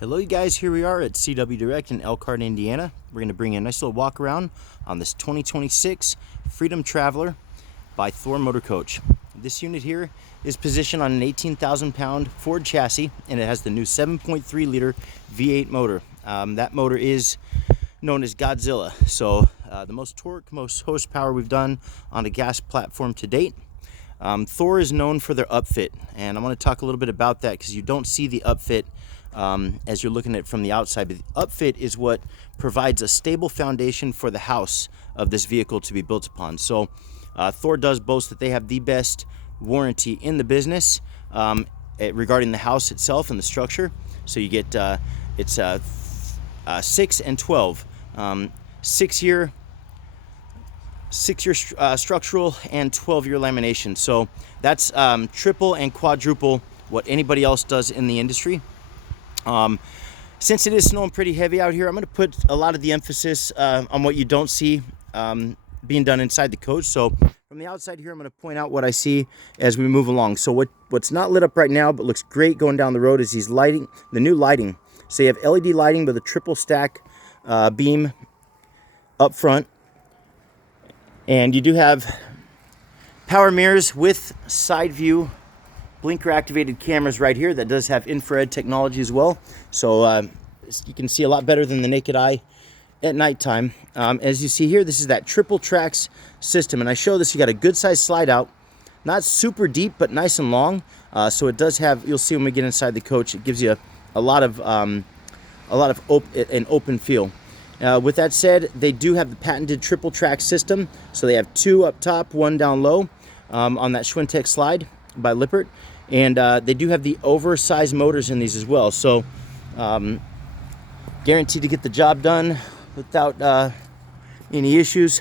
Hello you guys, here we are at CW Direct in Elkhart, Indiana. We're going to bring you a nice little walk around on this 2026 Freedom Traveler by Thor Motor Coach. This unit here is positioned on an 18,000 pound Ford chassis, and it has the new 7.3 liter V8 motor. That motor is known as Godzilla, so the most torque, most horsepower we've done on a gas platform to date. Thor is known for their upfit, and I want to talk a little bit about that because you don't see the upfit as you're looking at it from the outside. But the upfit is what provides a stable foundation for the house of this vehicle to be built upon. So Thor does boast that they have the best warranty in the business regarding the house itself and the structure. So you get it's 6 and 12, 6-year structural and 12-year lamination. So that's triple and quadruple what anybody else does in the industry. Since it is snowing pretty heavy out here, I'm going to put a lot of the emphasis on what you don't see being done inside the coach. So from the outside here, I'm going to point out what I see as we move along. So what's not lit up right now but looks great going down the road is these lighting, the new lighting. So you have LED lighting with a triple stack beam up front, and you do have power mirrors with side view blinker activated cameras right here that does have infrared technology as well, so you can see a lot better than the naked eye at nighttime. As you see here, this is that triple tracks system, and I show this. You got a good size slide out, not super deep but nice and long, so it does have, you'll see when we get inside the coach, it gives you a lot of an open feel. With that said, they do have the patented triple track system, so they have 2 up top, 1 down low on that Schwintek slide by Lippert, and they do have the oversized motors in these as well, so guaranteed to get the job done without any issues.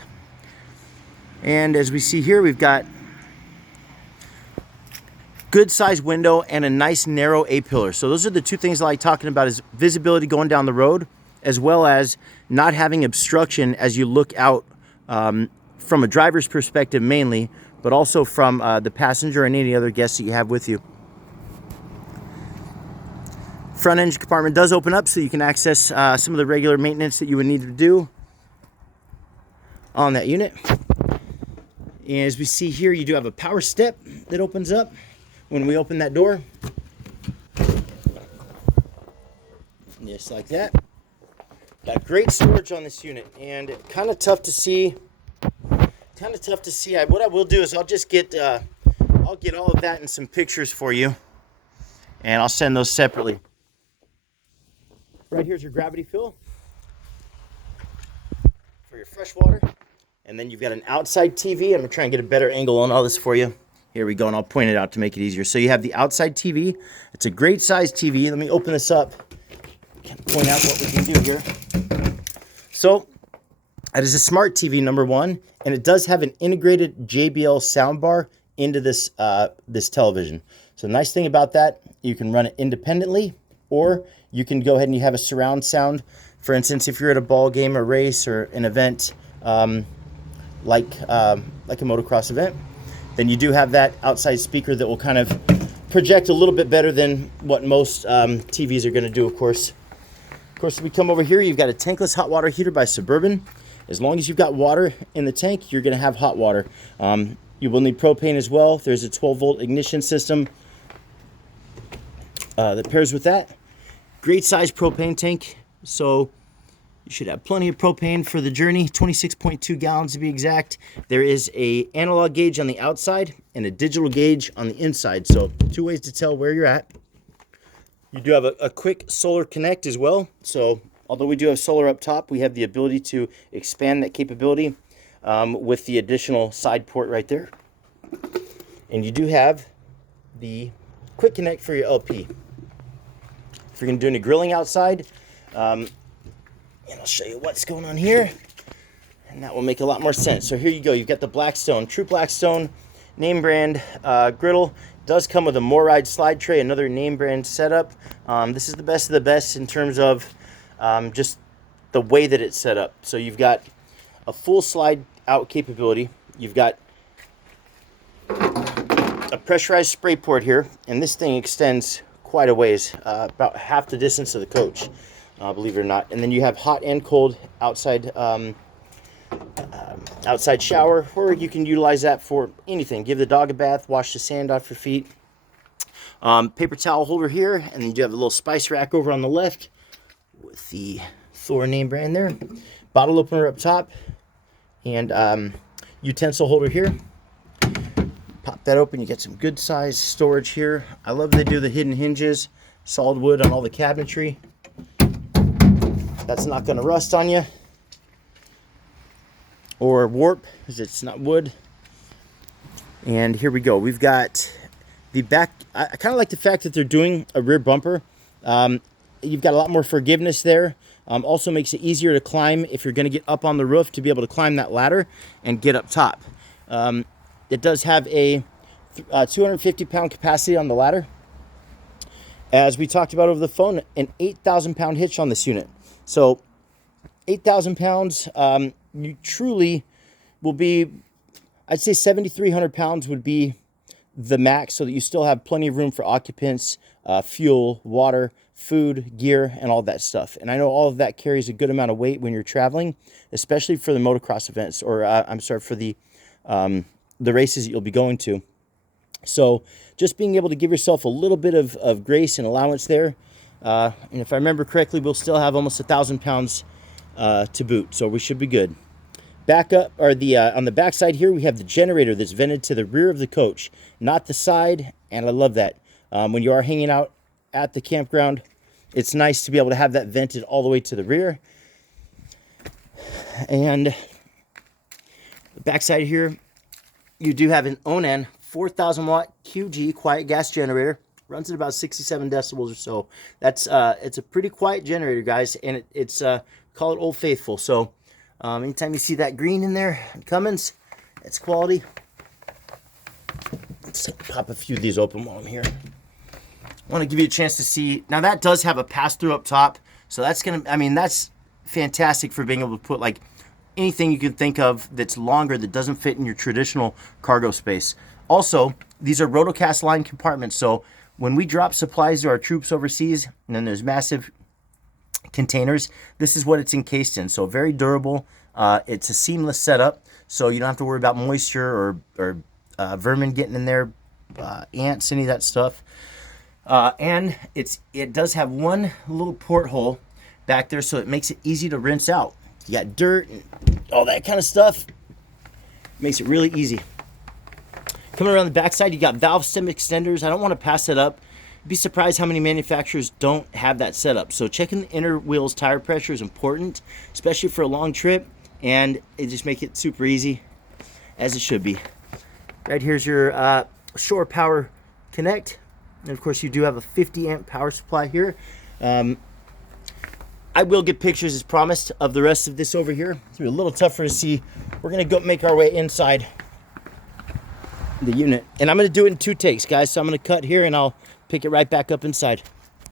And as we see here, we've got good size window and a nice narrow A-pillar. So those are the two things I like talking about, is visibility going down the road, as well as not having obstruction as you look out from a driver's perspective mainly, but also from the passenger and any other guests that you have with you. Front engine compartment does open up so you can access some of the regular maintenance that you would need to do on that unit. And as we see here, you do have a power step that opens up when we open that door. Just like that. Got great storage on this unit, and kind of tough to see. What I will do is I'll get all of that in some pictures for you, and I'll send those separately. Right here's your gravity fill for your fresh water, and then you've got an outside TV. I'm gonna try and get a better angle on all this for you. Here we go, and I'll point it out to make it easier. So you have the outside TV. It's a great size TV. Let me open this up. Point out what we can do here. So it is a smart TV, number one, and it does have an integrated JBL soundbar into this this television. So the nice thing about that, you can run it independently, or you can go ahead and you have a surround sound. For instance, if you're at a ball game, a race, or an event like a motocross event, then you do have that outside speaker that will kind of project a little bit better than what most TVs are going to do, of course. Of course, if we come over here, you've got a tankless hot water heater by Suburban. As long as you've got water in the tank, you're going to have hot water. You will need propane as well. There's a 12-volt ignition system that pairs with that. Great size propane tank, so you should have plenty of propane for the journey. 26.2 gallons to be exact. There is a analog gauge on the outside and a digital gauge on the inside, so 2 ways to tell where you're at. You do have a quick solar connect as well, so although we do have solar up top, we have the ability to expand that capability with the additional side port right there. And you do have the quick connect for your LP. If you're going to do any grilling outside, and I'll show you what's going on here, and that will make a lot more sense. So here you go. You've got the Blackstone, true Blackstone name brand griddle. Does come with a MORRIDE slide tray, another name brand setup. This is the best of the best in terms of just the way that it's set up. So you've got a full slide out capability. You've got a pressurized spray port here, and this thing extends quite a ways, about half the distance of the coach, believe it or not. And then you have hot and cold outside outside shower, or you can utilize that for anything. Give the dog a bath, wash the sand off your feet. Paper towel holder here, and then you do have a little spice rack over on the left with the Thor name brand there. Bottle opener up top, and utensil holder here. Pop that open, you get some good size storage here. I love they do the hidden hinges, solid wood on all the cabinetry. That's not going to rust on you or warp, because it's not wood. And here we go. We've got the back. I kind of like the fact that they're doing a rear bumper. You've got a lot more forgiveness there. Also makes it easier to climb if you're going to get up on the roof, to be able to climb that ladder and get up top. It does have a 250-pound capacity on the ladder. As we talked about over the phone, an 8,000-pound hitch on this unit. So 8,000 pounds, you truly will be, I'd say 7,300 pounds would be the max, so that you still have plenty of room for occupants, fuel, water, food, gear, and all that stuff. And I know all of that carries a good amount of weight when you're traveling, especially for the motocross events, or I'm sorry, for the races that you'll be going to. So just being able to give yourself a little bit of grace and allowance there. And if I remember correctly, we'll still have almost 1,000 pounds to boot, so we should be good. Back up, or on the back side here, we have the generator that's vented to the rear of the coach, not the side, and I love that. When you are hanging out at the campground, it's nice to be able to have that vented all the way to the rear. And the back side here, you do have an Onan 4,000 watt QG quiet gas generator. Runs at about 67 decibels or so. That's it's a pretty quiet generator, guys, and it's call it Old Faithful. So anytime you see that green in there, Cummins, it's quality. Let's pop a few of these open while I'm here. I want to give you a chance to see. Now that does have a pass-through up top, so that's gonna, I mean, that's fantastic for being able to put like anything you can think of that's longer that doesn't fit in your traditional cargo space. Also, these are rotocast line compartments, so when we drop supplies to our troops overseas, and then there's massive containers, this is what it's encased in. So very durable. It's a seamless setup, so you don't have to worry about moisture or vermin getting in there, ants, any of that stuff. And it does have one little porthole back there, so it makes it easy to rinse out. You got dirt and all that kind of stuff. Makes it really easy. Coming around the backside, you got valve stem extenders. I don't want to pass that up. You'd be surprised how many manufacturers don't have that set up. So checking the inner wheels tire pressure is important, especially for a long trip, and it just makes it super easy, as it should be. Right here's your shore power connect, and of course you do have a 50 amp power supply here. I will get pictures, as promised, of the rest of this over here. It's a little tougher to see. We're gonna go make our way inside the unit, and I'm going to do it in 2 takes, guys. So I'm going to cut here and I'll pick it right back up inside.